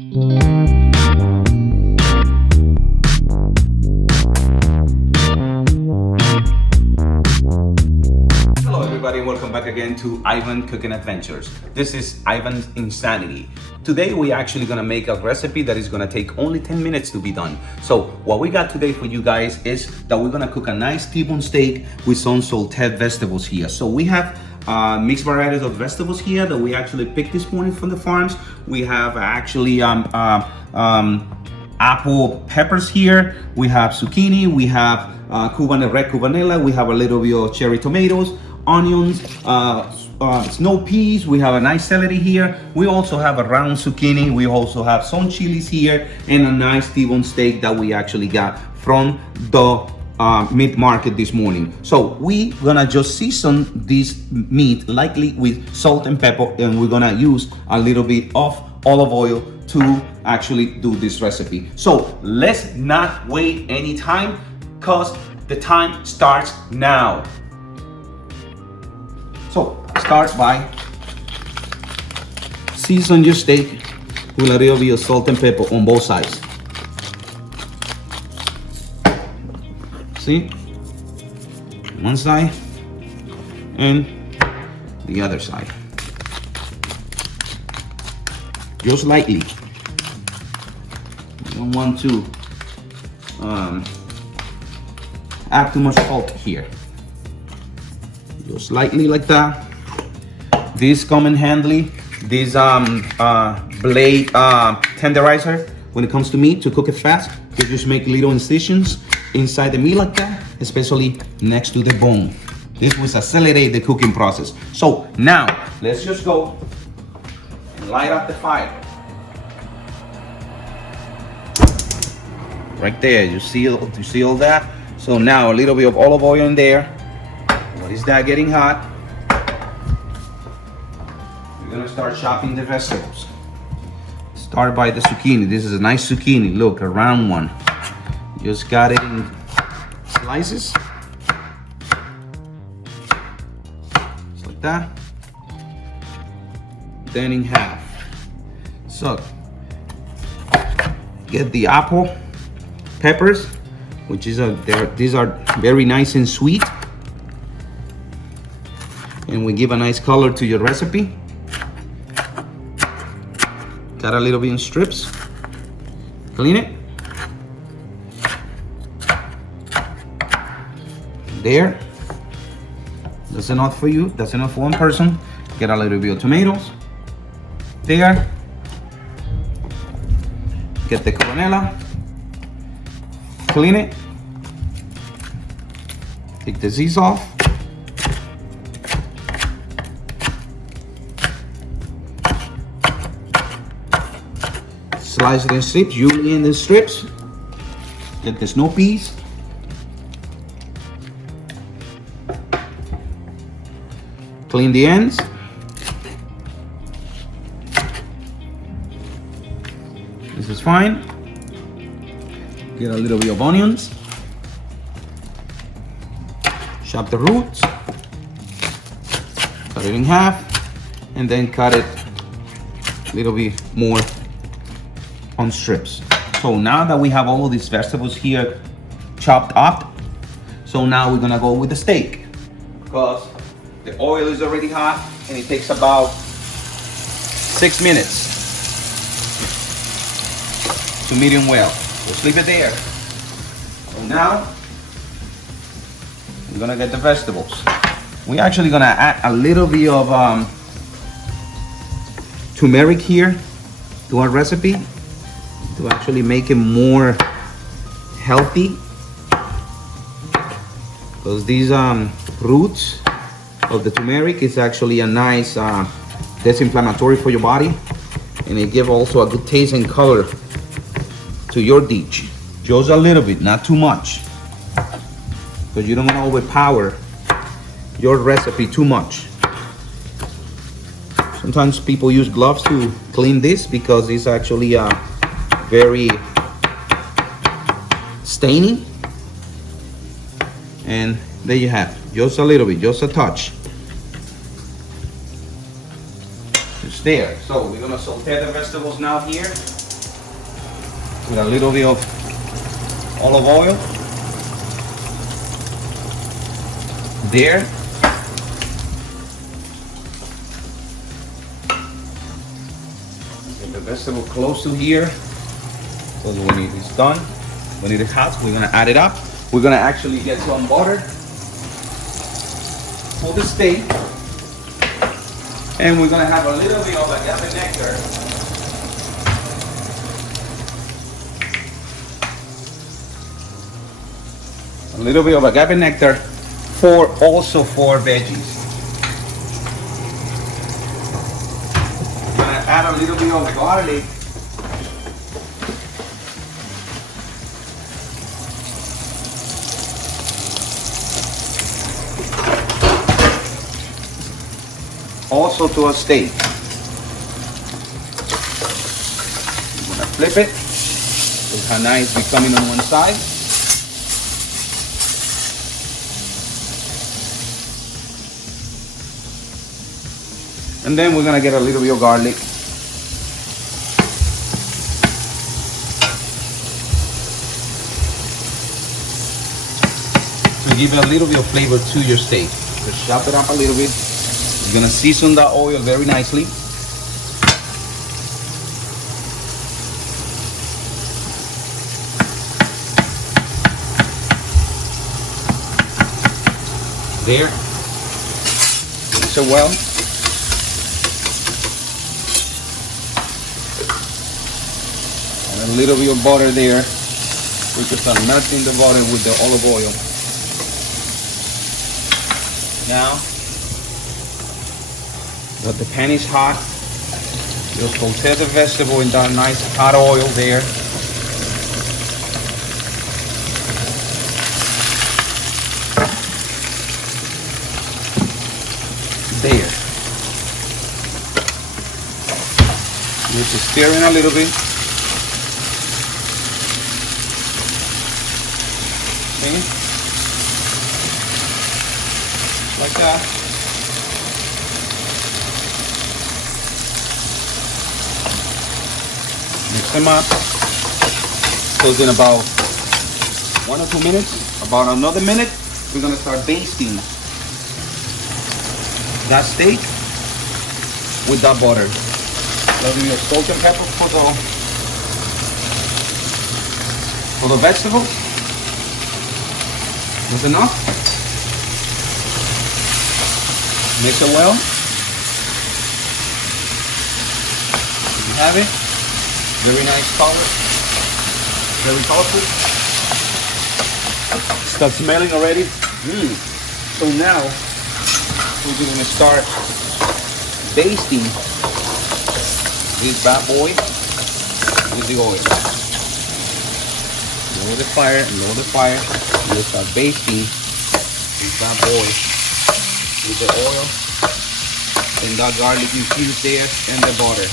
Hello everybody and welcome back again to Ivan Cooking Adventures. This is Ivan's Insanity. Today we're actually gonna make a recipe that is gonna take only 10 minutes to be done. So what we got today for you guys is that we're gonna cook a nice T-bone steak with some sautéed vegetables here. So we have mixed varieties of vegetables here that we actually picked this morning from the farms. We have actually apple peppers here. We have zucchini. We have red cubanella. We have a little bit of cherry tomatoes, onions, snow peas. We have a nice celery here. We also have a round zucchini. We also have some chilies here and a nice T-bone steak that we actually got from the meat market this morning. So we gonna just season this meat lightly with salt and pepper, and we're gonna use a little bit of olive oil to actually do this recipe. So let's not wait any time, cause the time starts now. So start by season your steak with a little bit of salt and pepper on both sides. See? One side and the other side. Just lightly. You don't want to add too much salt here. Just lightly like that. This come in handy. This blade tenderizer, when it comes to meat, to cook it fast, you just make little incisions inside the meat like that, especially next to the bone. This will accelerate the cooking process. So now let's just go and light up the fire. Right there, you see all that? So now a little bit of olive oil in there. What is that getting hot? We're gonna start chopping the vegetables. Start by the zucchini. This is a nice zucchini, look, a round one. Just got it in slices. Just like that. Then in half. So, get the apple peppers, which is these are very nice and sweet. And we give a nice color to your recipe. Cut a little bit in strips. Clean it. There. That's enough for you. That's enough for one person. Get a little bit of tomatoes. There. Get the cubanella. Clean it. Take the seeds off. Slice it in strips, usually in the strips. Get the snow peas. Clean the ends. This is fine. Get a little bit of onions. Chop the roots. Cut it in half. And then cut it a little bit more on strips. So now that we have all of these vegetables here chopped up, so now we're gonna go with the steak, because the oil is already hot and it takes about 6 minutes to medium well. Just leave it there. So now we're gonna get the vegetables. We're actually gonna add a little bit of turmeric here to our recipe to actually make it more healthy, because these roots of the turmeric is actually a nice disinflammatory for your body, and it gives also a good taste and color to your dish. Just a little bit, not too much, because you don't want to overpower your recipe too much. Sometimes people use gloves to clean this because it's actually very staining. And there you have, just a little bit, just a touch. Just there. So we're gonna saute the vegetables now here. with a little bit of olive oil. There. Get the vegetable close to here. So when it is done, when it is hot, we're gonna add it up. We're gonna actually get some butter for the steak. And we're gonna have a little bit of agave nectar. A little bit of agave nectar also for veggies. I'm gonna add a little bit of garlic. Also to a steak. I'm gonna flip it. Look how nice it's becoming on one side. And then we're gonna get a little bit of garlic. To give a little bit of flavor to your steak. Just chop it up a little bit. You're gonna season that oil very nicely. There. So well. And a little bit of butter there. We just start melting the butter with the olive oil. Now, but the pan is hot. You'll saute the vegetable in that nice hot oil there. There. Just stirring a little bit. See? Like that. Mix them up. So in about 1 or 2 minutes, about another minute, we're gonna start basting that steak with that butter. I'll do your salt and pepper for the vegetables. That's enough. Mix it well. You have it. Very nice color. Very colorful. Start smelling already. So now we're going to start basting this bad boy with the oil. Lower the fire, lower the fire. We'll start basting this bad boy with the oil and that garlic infused there and the butter.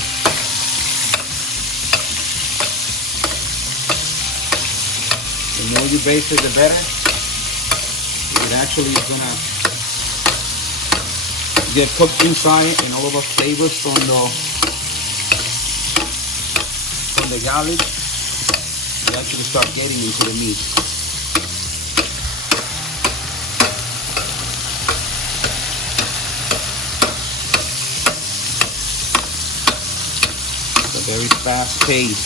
The more you baste it, the better. It actually is gonna get cooked inside, and all of the flavors from the garlic will actually start getting into the meat. It's a very fast pace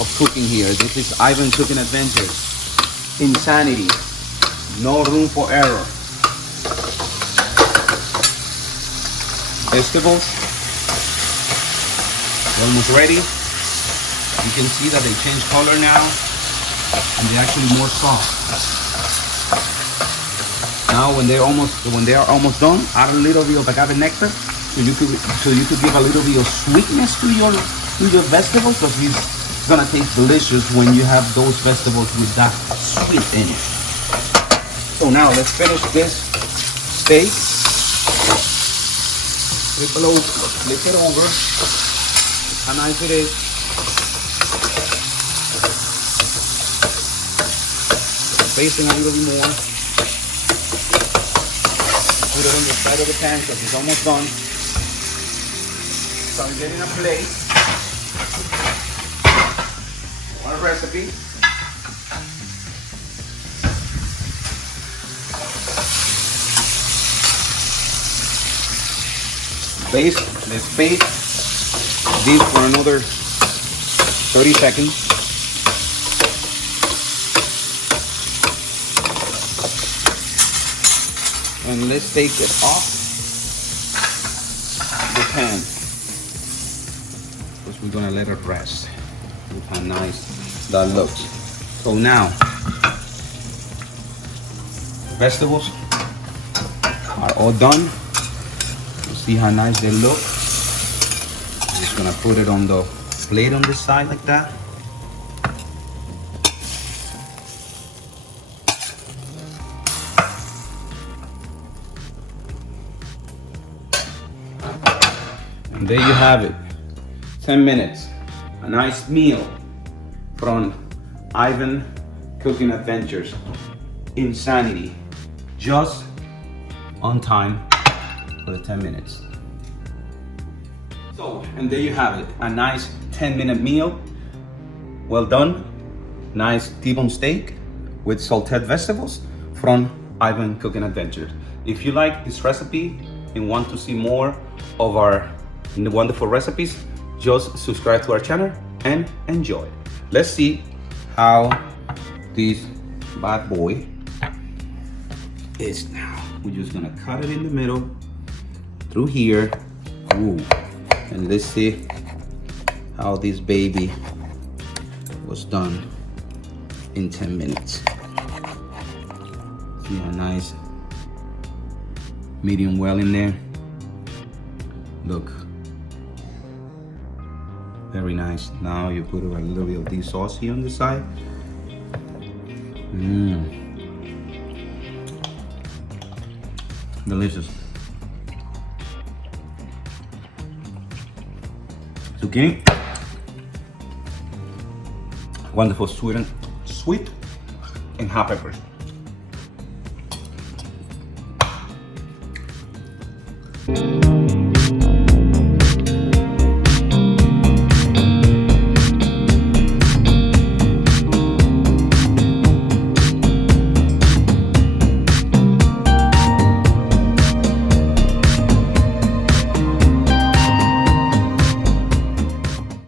of cooking here. This is Ivan Cooking Adventures. Insanity. No room for error. Vegetables. They're almost ready. You can see that they change color now, and they're actually more soft. Now, when they are almost done, add a little bit of agave nectar, so you could give a little bit of sweetness to your vegetables, because it's gonna taste delicious when you have those vegetables with that sweet in it. So now let's finish this steak. Flip it over. Look how nice it is. Basting a little bit more. Put it on the side of the pan because it's almost done. So I'm getting a plate. I want to recipe. Let's bake this for another 30 seconds. And let's take it off the pan, because we're gonna let it rest. Look how nice that looks. So now, vegetables are all done. See how nice they look. I'm just gonna put it on the plate on this side like that. And there you have it. 10 minutes. A nice meal from Ivan Cooking Adventures. Insanity. Just on time for the 10 minutes. So, and there you have it. A nice 10-minute meal. Well done. Nice T-bone steak with sautéed vegetables from Ivan Cooking Adventures. If you like this recipe and want to see more of our wonderful recipes, just subscribe to our channel and enjoy. Let's see how this bad boy is now. We're just gonna cut it in the middle through here. Ooh. And let's see how this baby was done in 10 minutes. See how nice, medium well in there. Look, very nice. Now you put a little bit of this sauce here on the side. Delicious. Zucchini, wonderful sweet and hot peppers.